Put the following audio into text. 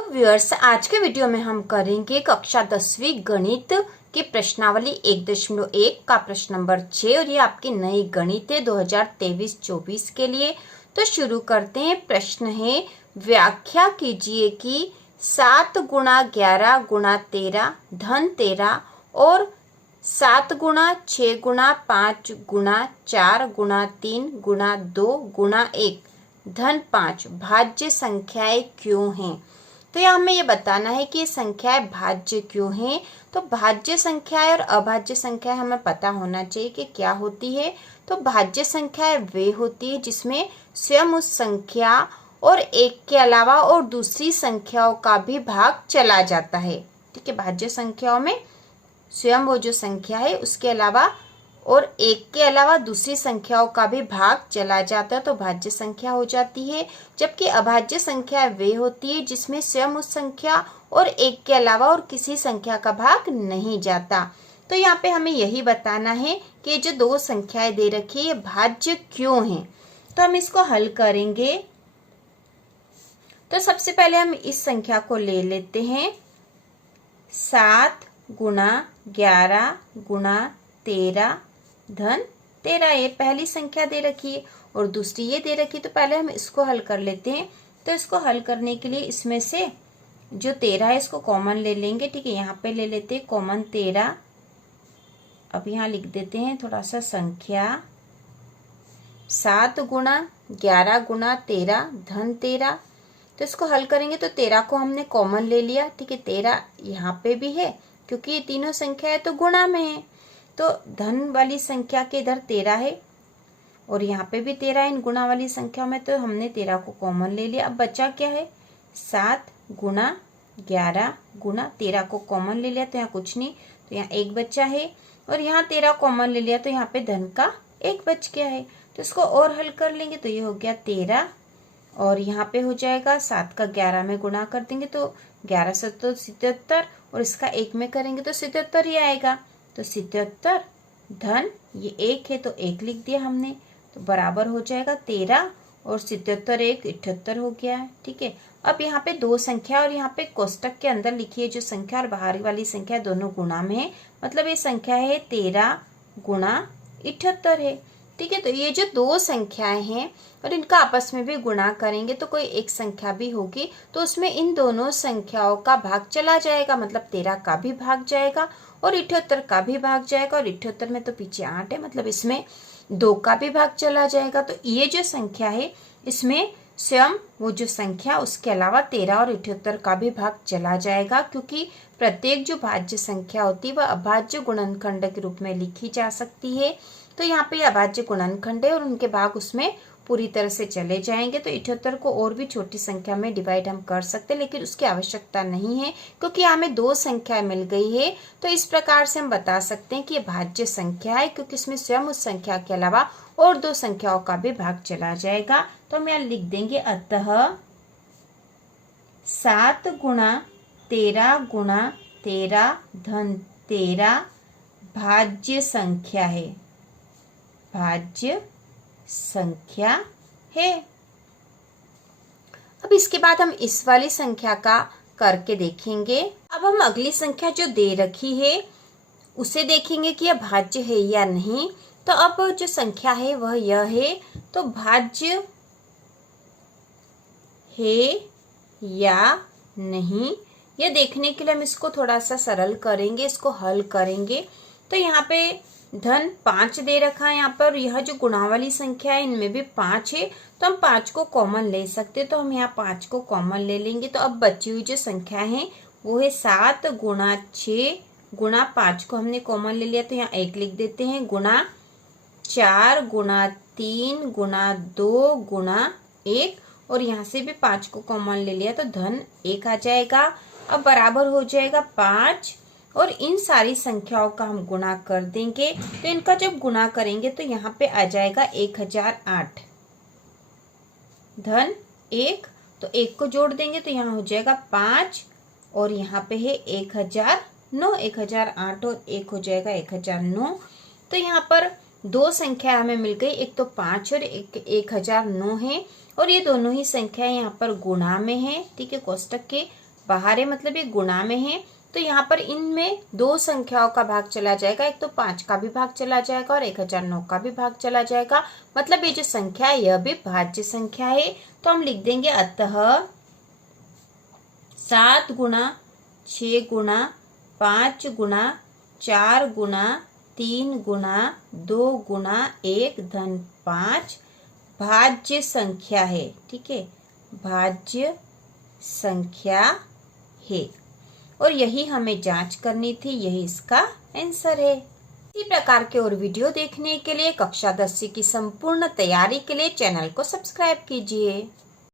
तो व्यूअर्स, आज के वीडियो में हम करेंगे कक्षा 10वीं गणित की प्रश्नावली 1.1 का प्रश्न नंबर 6 और ये आपकी नई गणित है 2023-24 के लिए। तो शुरू करते हैं। प्रश्न है, व्याख्या कीजिए कि 7 गुणा 11 गुणा 13 धन 13 और 7 गुणा 6 गुणा 5 गुणा 4 गुणा 3 गुणा 2 गुणा 1 धन 5 भाज्य संख्याएं क्यों हैं। तो यहाँ हमें ये बताना है कि ये संख्याएं भाज्य क्यों हैं। तो भाज्य संख्याएं और अभाज्य संख्याएं हमें पता होना चाहिए कि क्या होती है। तो भाज्य संख्याएं वे होती है जिसमें स्वयं उस संख्या और एक के अलावा और दूसरी संख्याओं का भी भाग चला जाता है। ठीक है, भाज्य संख्याओं में स्वयं वो जो संख्या है उसके अलावा और एक के अलावा दूसरी संख्याओं का भी भाग चला जाता है तो भाज्य संख्या हो जाती है। जबकि अभाज्य संख्या वे होती है जिसमें स्वयं उस संख्या और एक के अलावा और किसी संख्या का भाग नहीं जाता। तो यहाँ पे हमें यही बताना है कि जो दो संख्याएं दे रखी है ये भाज्य क्यों हैं। तो हम इसको हल करेंगे। तो सबसे पहले हम इस संख्या को ले लेते हैं, 7 गुणा 11 गुणा 13 धन 13। ये पहली संख्या दे रखी है और दूसरी ये दे रखी है। तो पहले हम इसको हल कर लेते हैं। तो इसको हल करने के लिए इसमें से जो 13 है इसको कॉमन ले लेंगे। ठीक है, यहाँ पे ले लेते हैं कॉमन 13। अब यहाँ लिख देते हैं थोड़ा सा संख्या, 7 गुणा 11 गुणा 13 धन 13। तो इसको हल करेंगे तो 13 को हमने कॉमन ले लिया। ठीक है, 13 यहाँ पे भी है क्योंकि ये तीनों संख्या है तो गुणा में है। तो धन वाली संख्या के इधर 13 है और यहाँ पे भी 13 है इन गुणा वाली संख्या में, तो हमने 13 को कॉमन ले लिया। अब बचा क्या है, 7 गुणा 11 गुणा 13 को कॉमन ले लिया तो यहाँ कुछ नहीं, तो यहाँ 1 बचा है और यहाँ 13 कॉमन ले लिया तो यहाँ पे धन का 1 बच गया है। तो इसको और हल कर लेंगे तो ये हो गया 13 और यहाँ पे हो जाएगा 7 का 11 में गुणा कर देंगे तो 11 7 77 और इसका 1 में करेंगे तो 77 ही आएगा। तो 77 धन ये 1 है तो 1 लिख दिया हमने, तो बराबर हो जाएगा 13 और 77 1 78 हो गया है। ठीक है, अब यहाँ पे दो संख्या और यहाँ पे कोष्टक के अंदर लिखी है जो संख्या और बाहरी वाली संख्या दोनों गुणा में है, मतलब ये संख्या है 13 गुणा 78 है। ठीक है, तो ये जो दो संख्याएं हैं और इनका आपस में भी गुणा करेंगे तो कोई एक संख्या भी होगी तो उसमें इन दोनों संख्याओं का भाग चला जाएगा, मतलब 13 का भी भाग जाएगा और 78 का भी भाग जाएगा और 78 में तो पीछे 8 है, मतलब इसमें 2 का भी भाग चला जाएगा। तो ये जो संख्या है इसमें स्वयं वो जो संख्या उसके अलावा 13 और 78 का भी भाग चला जाएगा, क्योंकि प्रत्येक जो भाज्य संख्या होती है वह अभाज्य गुणनखंड के रूप में लिखी जा सकती है। तो यहाँ पे अभाज्य गुणनखंड है और उनके भाग उसमें पूरी तरह से चले जाएंगे। तो 78 को और भी छोटी संख्या में डिवाइड हम कर सकते हैं, लेकिन उसकी आवश्यकता नहीं है क्योंकि हमें दो संख्याएं मिल गई है। तो इस प्रकार से हम बता सकते हैं कि ये भाज्य संख्या है क्योंकि इसमें स्वयं उस संख्या के अलावा और दो संख्याओं का भी भाग चला जाएगा। तो हम यहाँ लिख देंगे, अतः 7 गुणा 13 गुणा 13 धन 13 भाज्य संख्या है, भाज्य संख्या है। अब इसके बाद हम इस वाली संख्या का करके देखेंगे। अब हम अगली संख्या जो दे रखी है उसे देखेंगे कि यह भाज्य है या नहीं। तो अब जो संख्या है वह यह है, तो भाज्य है या नहीं यह देखने के लिए हम इसको थोड़ा सा सरल करेंगे, इसको हल करेंगे। तो यहाँ पे धन 5 दे रखा है यहाँ पर, यह जो गुणा वाली संख्या है इनमें भी 5 है तो हम 5 को कॉमन ले सकते, तो हम यहाँ 5 को कॉमन ले लेंगे। तो अब बची हुई जो संख्या है वो है 7 गुणा 6 गुणा 5 को हमने कॉमन ले लिया तो यहाँ 1 लिख देते हैं, गुणा 4 गुणा 3 गुणा 2 गुणा 1 और यहाँ से भी 5 को कॉमन ले लिया तो धन 1 आ जाएगा। अब बराबर हो जाएगा 5 और इन सारी संख्याओं का हम गुणा कर देंगे। तो इनका जब गुणा करेंगे तो यहाँ पे आ जाएगा 1008 धन 1, तो 1 को जोड़ देंगे तो यहाँ हो जाएगा 5 और यहाँ पे है 1009, 1008 और 1 हो जाएगा 1009। तो यहाँ पर दो संख्या हमें मिल गई, एक तो 5 और एक 1009 है और ये दोनों ही संख्या यहाँ पर गुणा में है। ठीक है, कोष्टक के बाहर है मतलब ये गुणा में है, तो यहाँ पर इनमें दो संख्याओं का भाग चला जाएगा, एक तो 5 का भी भाग चला जाएगा और 1009 का भी भाग चला जाएगा। मतलब ये जो संख्या है यह भी भाज्य संख्या है। तो हम लिख देंगे अतः 7 गुणा 6 गुणा 5 गुणा 4 गुणा 3 गुणा 2 गुणा 1 धन 5 भाज्य संख्या है। ठीक है, भाज्य संख्या है और यही हमें जांच करनी थी, यही इसका आंसर है। इसी प्रकार के और वीडियो देखने के लिए कक्षा 10 की संपूर्ण तैयारी के लिए चैनल को सब्सक्राइब कीजिए।